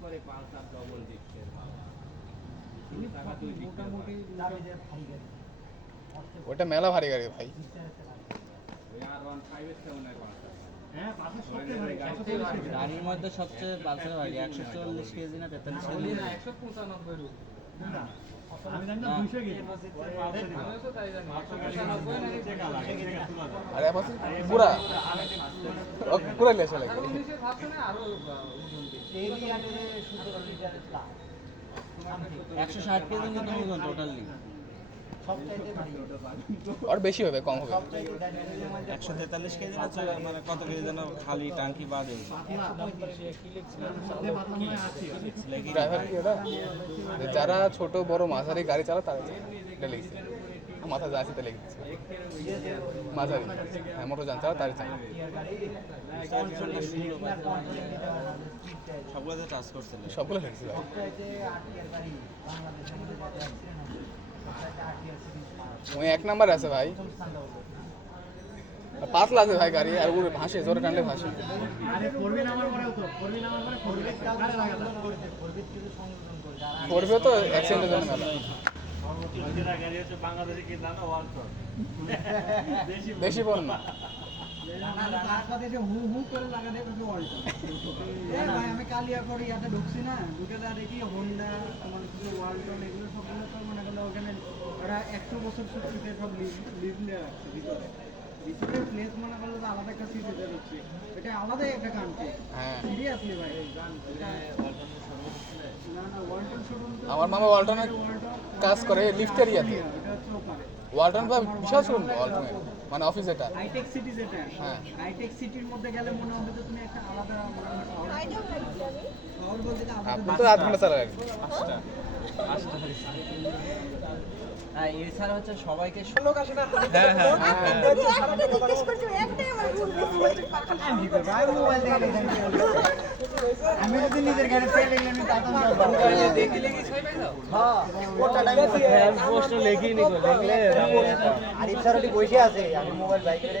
করে ডবল ডিস্কের বাবা ওটা মেলা ভারী গাড়ি ভাই। গাড়ির মধ্যে সবচেয়ে পালসার একশো চল্লিশ কেজি না তেতাল্লিশ কেজি না একশো পঁচানব্বই একশো ষাট কেজি মতো টোটালি আর বেশি হবে কম হবে। একশো তেতাল্লিশ কেজি না চলে- মানে কত কেজি যেন খালি টাঙ্কি বাদে ড্রাইভার কি ওটা? যারা ছোট বড় মাঝারি গাড়ি চালায় তারা এটা লিখছে মাথা যা আছে তা লিখছে মাঝারি। হ্যাঁ মোটর যান চালা তারই চালা সবগুলোতে টাচ করছিল সবগুলো লিখছে ভাই। ওই এক নাম্বার আছে ভাই। পাতলা আছে ভাই গাড়ি আর উড়ে ভাসে জোরে টানলে ভাসে। করবে তো অ্যাক্সিডেন্টের জন্য মেলা। বেশি ঢুকছি না ঢুকে যা এগুলো ওখানে একশো বছর রাখছে ভিতরে মনে করল তো আলাদা ঢুকছে এটা আলাদাই একটা কান্ট্রি সিরিয়াসলি ভাই না না ওয়ালটন শোরুম আমার মামা কাজ করে লিফটের ইয়াতে এটা হচ্ছে ওপারে ওয়ালটন বা বিশাল শোরুম তো মানে অফিস এটা। হাইটেক সিটি যেটা। হ্যাঁ। হাইটেক সিটির মধ্যে গেলে মনে হবে যে তুমি একটা আলাদা শহর বলতে আপনি তো আধ ঘণ্টা চালালেন হ্যাঁ এছাড়া হচ্ছে সবাইকে হ্যাঁ হ্যাঁ হ্যাঁ। আমি যদি নিজের গাড়ি আমি পোস্ট লেখি নি লিখলে আরিফ স্যার বসে আছে আমি মোবাইল বাইক করে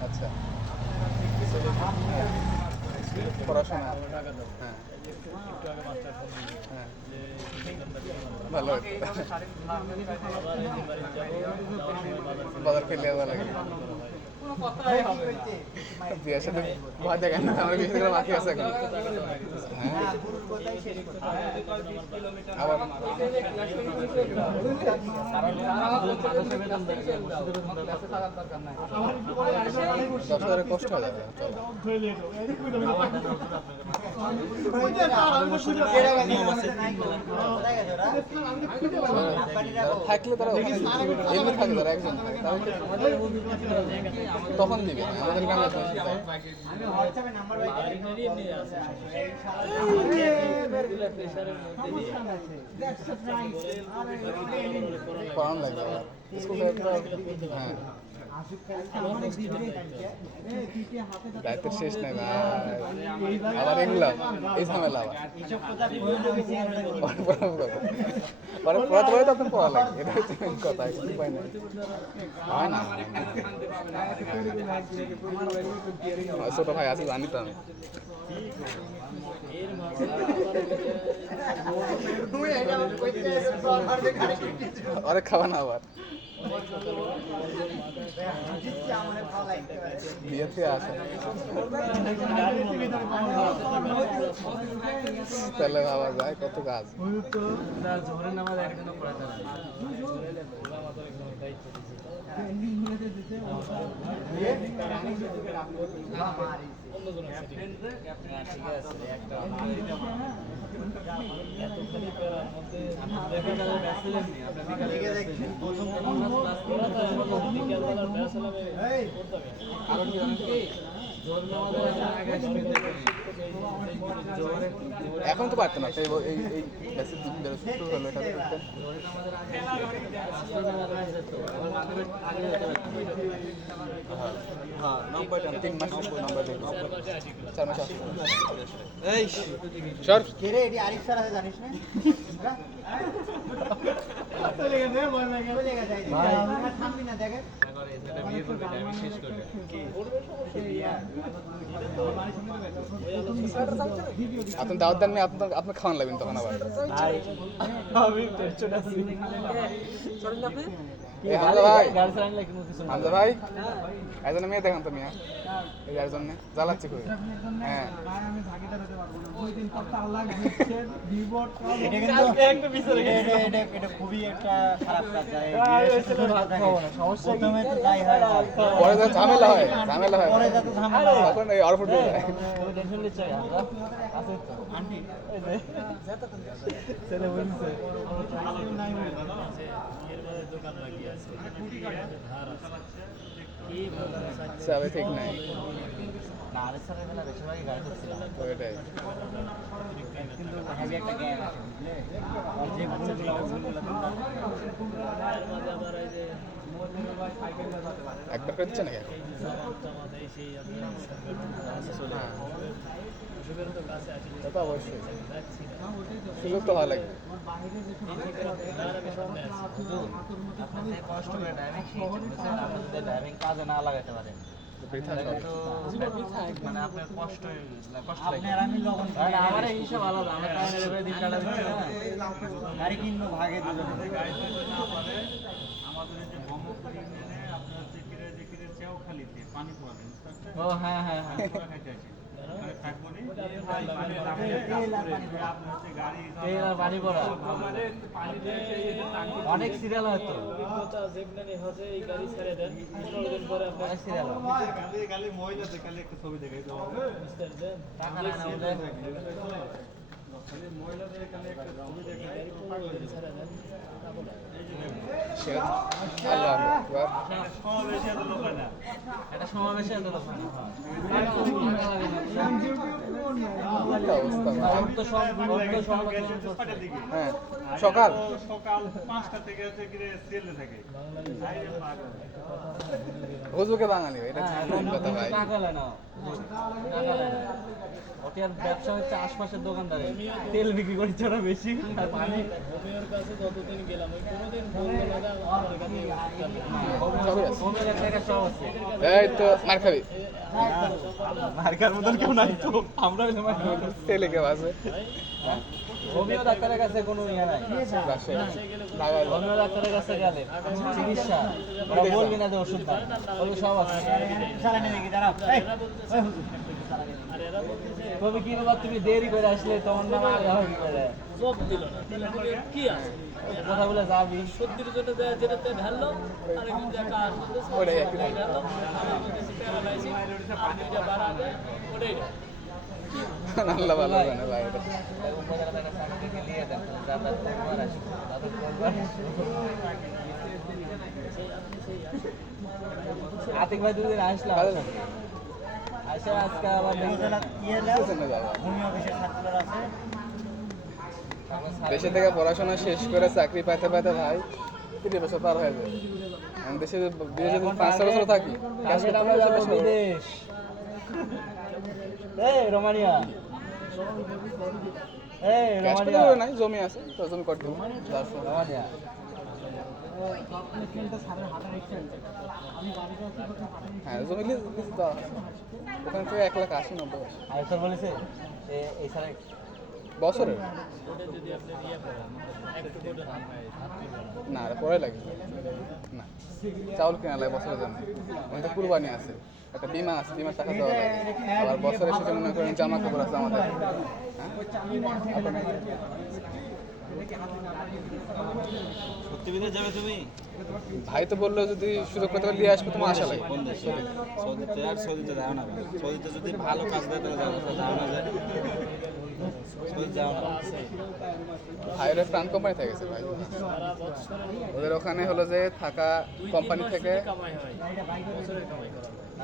আচ্ছা। পড়াশোনা হ্যাঁ। হ্যাঁ। ভালো। বাজার খেলে ভালো লাগে। বিয়ের সাথে ভয় দেখেন না আমার বিয়ে করে বাকি আছে এখন। হ্যাঁ। আবার কষ্ট হয়ে যাবে থাকলে তারা এমনি তারা একজন। তখন দিবে আমাদের গ্রামে পড়ানো লাগবে হ্যাঁ। দায়িত্বের শেষ নাই ভাই আবার এগুলা এই ঝামেলা আবার পরে পরে পড়াতে পড়ে তখন পড়া লাগে এটা হচ্ছে main কথা কিছু উপায় নেই হয় না আমার ছোট ভাই আছে জানি তো আমি অনেক খাওয়া না আবার বিয়ে থেকে আসে তাহলে ভাবা যায় কত কাজ? না ঠিক আছে। একটা কারণ কি এখন তো পারতো না এই এই এই ব্যাসের দিন বেরো শুরু হলো এটা করতে তিন মাস নাম্বার দিয়ে চার মাস আসবে এই সর কে রে এটি। থামবি না দেখে আপনি দাওয়াত দেন না আপনার আপনার খাওয়ান লাগবেন তখন আবার। ভাই আমি টেনশন আছি। ভাই। একজন মেয়ে দেখান তো মিয়া। এই একজন জ্বালাচ্ছে খুবই। হ্যাঁ। পর যা ঝামেলা হয় ঝামেলা হয়। তখন এই ওইটাই কিন্তু হেভি একটা একবার করে দিচ্ছে নাকি? হ্যাঁ। তা অবশ্যই সুযোগ তো হওয়া লাগবে। কাজে না লাগাতে পারেন মানে আপনার কষ্ট কষ্ট আমি লগন আমার হিসাব আলাদা আমার দিন কাটা গাড়ি কিনবো ভাগে দুজনে। ও হ্যাঁ হ্যাঁ হ্যাঁ তেল আর পানি পড়া অনেক সিরিয়াল হয়তো অনেক সিরিয়াল টাকা না না বলে সে আল্লাহ আকবার একটা সমাবেশে এত লোক হয় না। একটা অবস্থা ভাই। ওর তো হ্যাঁ সকাল সকাল পাঁচটা থেকে হচ্ছে গিয়ে থাকে হুজুকে বাঙালি এটা হ্যাঁ, কথা ভাই ওটার ব্যবসা হচ্ছে আশপাশের দোকানদারে। তেল বিক্রি করছে ওরা বেশি। আর পানি। সবই আছে হোমের একটা একটা সব আছে এই তো মার খাবি। মার্কার মতন কেউ নাই তো আমরা খাব। ছেলেকে বাসে হোমিও ডাক্তারের কাছে কোনো ইয়ে নাই। হোমিও ডাক্তারের কাছে গেলে চিকিৎসা বলবি না যে ওষুধ নাই। সব আছে। তবে কি বাবা তুমি দেরি করে আসলে তোমার নাম আগে কি করে সব দিল না। তাহলে কি আছে? কথা বলে যাবি। সত্যির জন্য দেয় যেটাতে ঢাললো আর একদিন যে একটা আসতেছে, ওটাই একই ওটাই ঢাললো, আর আমি বলতেছি প্যারালাইসিস, আর দুইটা বাড়া দেয়, ওটাই আল্লাহ ভালো জানে ভাই এটা উপজেলা থেকে চাকরি নিয়ে দেন যাতায়াত করবার আসবে যাতায়াত করবার আতিক ভাই দুদিন আসলাম কাজে? আসে আজকে আবার ইয়ে দাও, পেছনে যাব ভূমি অফিসের ছাত্ররা আছে। দেশে থেকে পড়াশোনা শেষ করে চাকরি পাইতে পাইতে ভাই তিরিশ বছর পার হয়ে যায়। আমি দেশে বিদেশে পাঁচ ছয় বছর থাকি বিদেশ। এই রোমানিয়া। এই রোমানিয়া। নাই জমি আছে তো জমি রোমানিয়া। হ্যাঁ জমি লিজ লিজ দেওয়া ওখান থেকে এক লাখ আশি নব্বই। আর স্যার বলেছে এই স্যার করে না পরে লাগে। না চাউল কেনা লাগে বছরের জন্য। আমি তো কুরবানি আছে। একটা বিমা আছে বিমার টাকা দেওয়া লাগে। আবার বছরের শেষে মনে করেন জামা কাপড় আছে আমাদের। হ্যাঁ? যাবে তুমি ভাই তো বলল যদি সুযোগ পেতে নিয়ে আসব তোমার আশা লাগে সৌদিতে আর সৌদিতে যাও না ভাই। সৌদিতে যদি ভালো কাজ দেয় তাহলে যাও না যাও না যায় না ভাইয়ের প্রাণ কোম্পানি থেকে গেছে ভাই ওদের ওখানে হলো যে থাকা কোম্পানি থেকে।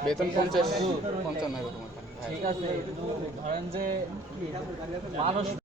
বেতন পঞ্চাশ পঞ্চান্ন এরকম। ঠিক আছে ধরেন যে মানুষ